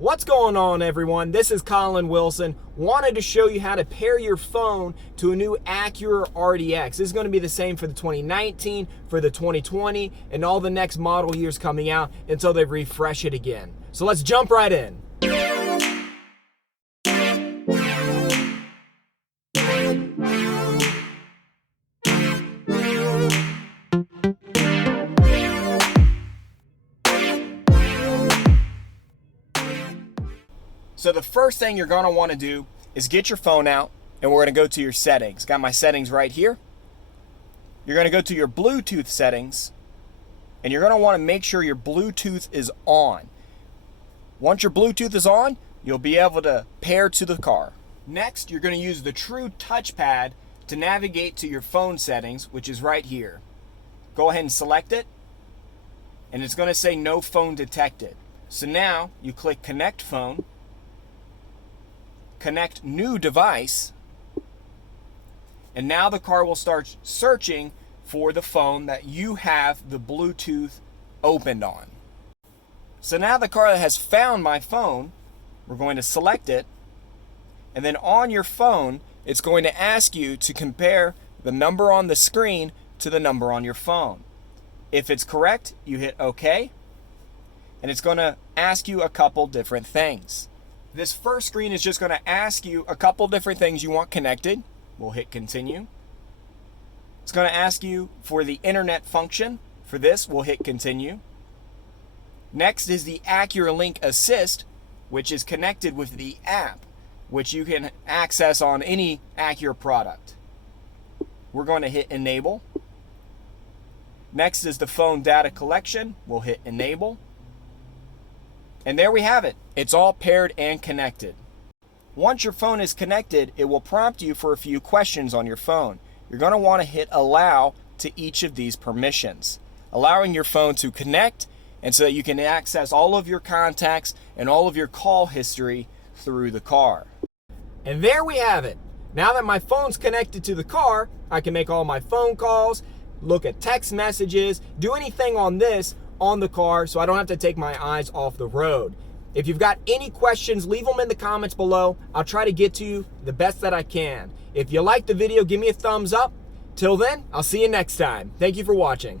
What's going on, everyone? This is Colin Wilson. Wanted to show you how to pair your phone to a new Acura RDX. This is going to be the same for the 2019, for the 2020, and all the next model years coming out until they refresh it again. So let's jump right in. So the first thing you're going to want to do is get your phone out, and we're going to go to your settings. Got my settings right here. You're going to go to your Bluetooth settings, and you're going to want to make sure your Bluetooth is on. Once your Bluetooth is on, you'll be able to pair to the car. Next, you're going to use the True touchpad to navigate to your phone settings, which is right here. Go ahead and select it, and it's going to say no phone detected. So now you click Connect Phone, connect new device, and now the car will start searching for the phone that you have the Bluetooth opened on. So now the car has found my phone. We're going to select it, and then on your phone it's going to ask you to compare the number on the screen to the number on your phone. If it's correct, you hit OK, and it's going to ask you a couple different things. This first screen is just going to ask you a couple different things you want connected. We'll hit continue. It's going to ask you for the internet function. For this, we'll hit continue. Next is the Acura Link Assist, which is connected with the app, which you can access on any Acura product. We're going to hit enable. Next is the phone data collection. We'll hit enable. And there we have it. It's all paired and connected. Once your phone is connected, it will prompt you for a few questions on your phone. You're going to want to hit allow to each of these permissions, allowing your phone to connect, and so that you can access all of your contacts and all of your call history through the car. And there we have it. Now that my phone's connected to the car, I can make all my phone calls, look at text messages, do anything on this on the car, so I don't have to take my eyes off the road. If you've got any questions, leave them in the comments below. I'll try to get to you the best that I can. If you like the video, give me a thumbs up. Till then, I'll see you next time. Thank you for watching.